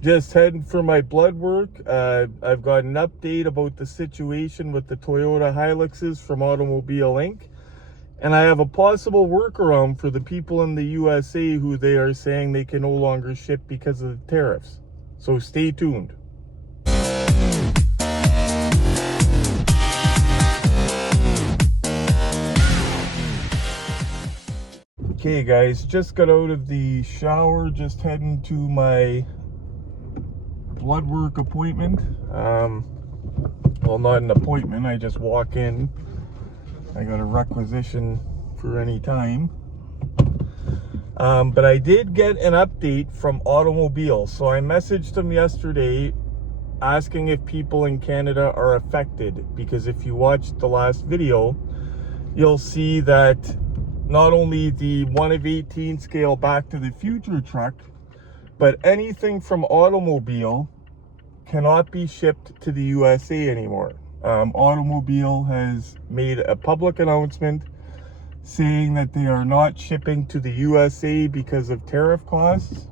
Just heading for my blood work. I've got an update about the situation with the Toyota Hiluxes from OttOmobile Inc. And I have a possible workaround for the people in the USA who they are saying they can no longer ship because of the tariffs. So stay tuned. Okay guys, just got out of the shower, just heading to my blood work appointment. Well, not an appointment, I just walk in. I got a requisition for any time. But I did get an update from OttOmobile. So I messaged them yesterday asking if people in Canada are affected, because if you watched the last video, you'll see that not only the 1 of 18 scale Back to the Future truck, but anything from OttOmobile cannot be shipped to the USA anymore. OttOmobile has made a public announcement saying that they are not shipping to the USA because of tariff costs,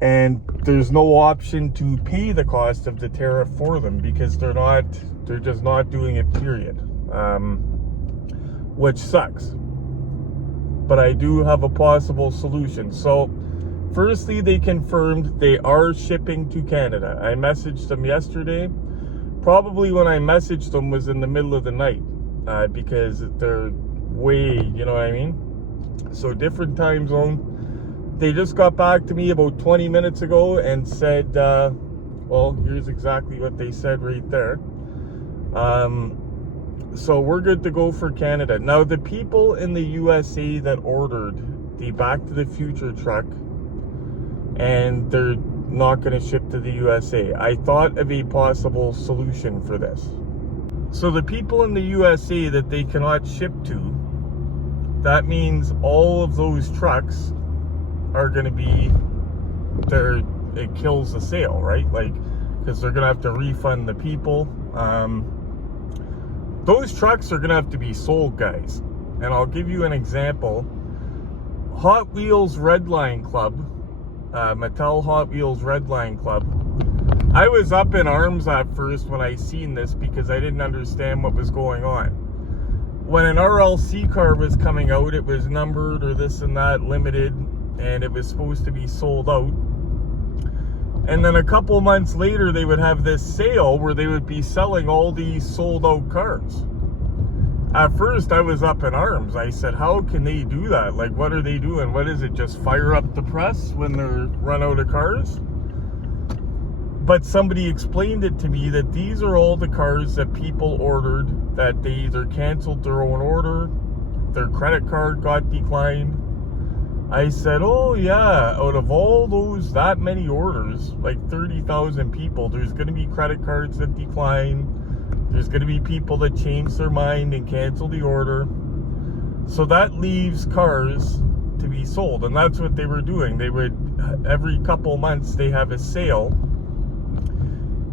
and there's no option to pay the cost of the tariff for them because they're just not doing it, period. Which sucks. But I do have a possible solution. So firstly, they confirmed they are shipping to Canada. I messaged them yesterday. Probably when I messaged them was in the middle of the night, because they're way, you know what I mean? So different time zone. They just got back to me about 20 minutes ago and said, well, here's exactly what they said right there. So we're good to go for Canada. Now, the people in the USA that ordered the Back to the Future truck and they're not going to ship to the USA, I thought of a possible solution for this. So the people in the USA that they cannot ship to, that means all of those trucks are going to be there. It kills the sale, right? Like, because they're going to have to refund the people. Those trucks are going to have to be sold, guys. And I'll give you an example. Hot Wheels Redline Club, Mattel Hot Wheels Redline Club. I was up in arms at first when I seen this because I didn't understand what was going on. When an RLC car was coming out, it was numbered or this and that, limited, and it was supposed to be sold out. And then a couple months later, they would have this sale where they would be selling all these sold out cars. At first, I was up in arms. I said, how can they do that? Like, what are they doing? What is it? Just fire up the press when they're run out of cars? But somebody explained it to me that these are all the cars that people ordered that they either canceled their own order, their credit card got declined. I said, oh yeah, out of all those, that many orders, like 30,000 people, there's going to be credit cards that decline. There's going to be people that change their mind and cancel the order. So that leaves cars to be sold. And that's what they were doing. They would, every couple months, they have a sale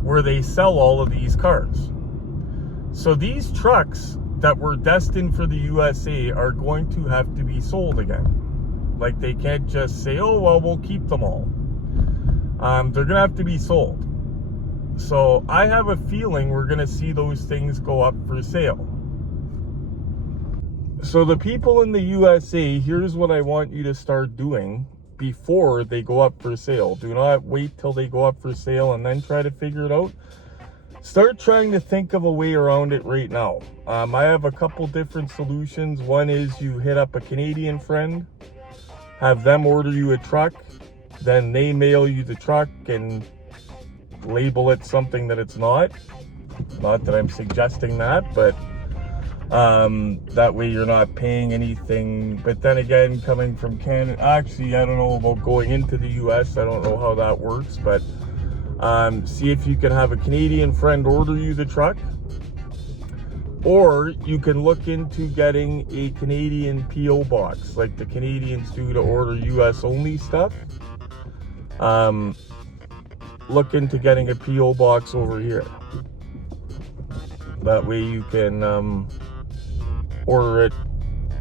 where they sell all of these cars. So these trucks that were destined for the USA are going to have to be sold again. Like, they can't just say, oh, well, we'll keep them all. They're going to have to be sold. So I have a feeling we're going to see those things go up for sale. So the people in the USA, here's what I want you to start doing before they go up for sale. Do not wait till they go up for sale and then try to figure it out. Start trying to think of a way around it right now. I have a couple different solutions. One is you hit up a Canadian friend, have them order you a truck, then they mail you the truck and label it something that it's not. Not that I'm suggesting that, but that way you're not paying anything. But then again, coming from Canada, actually, I don't know about going into the US. I don't know how that works, but see if you can have a Canadian friend order you the truck. Or you can look into getting a Canadian P.O. box, like the Canadians do to order US only stuff. Look into getting a P.O. box over here. That way you can order it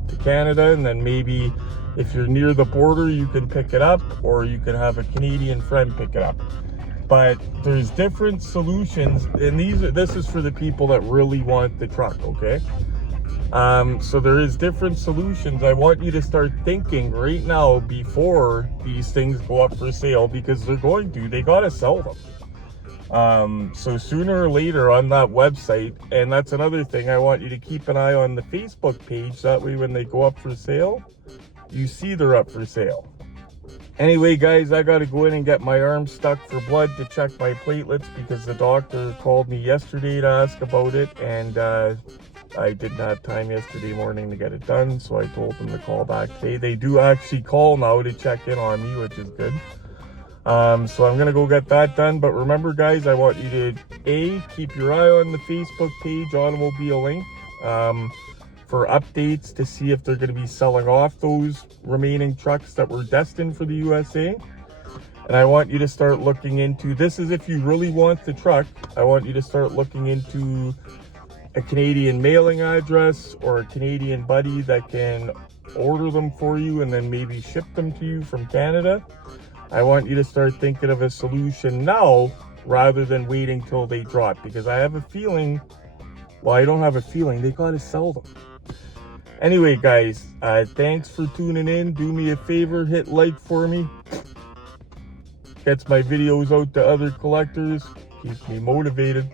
to Canada, and then maybe If you're near the border, you can pick it up, or you can have a Canadian friend pick it up. But there's different solutions, and this is for the people that really want the truck, okay? So there is different solutions. I want you to start thinking right now before these things go up for sale, because they gotta sell them. So sooner or later on that website, and that's another thing, I want you to keep an eye on the Facebook page. That way when they go up for sale, you see they're up for sale. Anyway, guys, I got to go in and get my arm stuck for blood to check my platelets, because the doctor called me yesterday to ask about it, and I didn't have time yesterday morning to get it done, so I told them to call back today. They do actually call now to check in on me, which is good. So I'm going to go get that done. But remember, guys, I want you to, keep your eye on the Facebook page, OttOmobile Inc, for updates to see if they're going to be selling off those remaining trucks that were destined for the U.S.A. And I want you to start looking into, this is if you really want the truck, I want you to start looking into a Canadian mailing address or a Canadian buddy that can order them for you and then maybe ship them to you from Canada. I want you to start thinking of a solution now rather than waiting till they drop, because I have a feeling, well, I don't have a feeling, they gotta sell them. Anyway, guys, thanks for tuning in. Do me a favor, hit like for me. Gets my videos out to other collectors, keeps me motivated.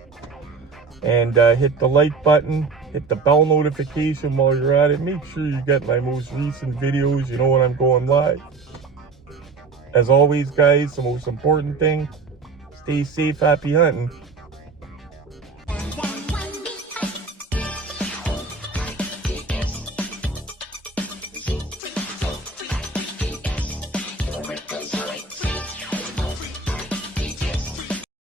And hit the like button, hit the bell notification while you're at it. Make sure you get my most recent videos, you know, when I'm going live. As always, guys, the most important thing, stay safe, happy hunting.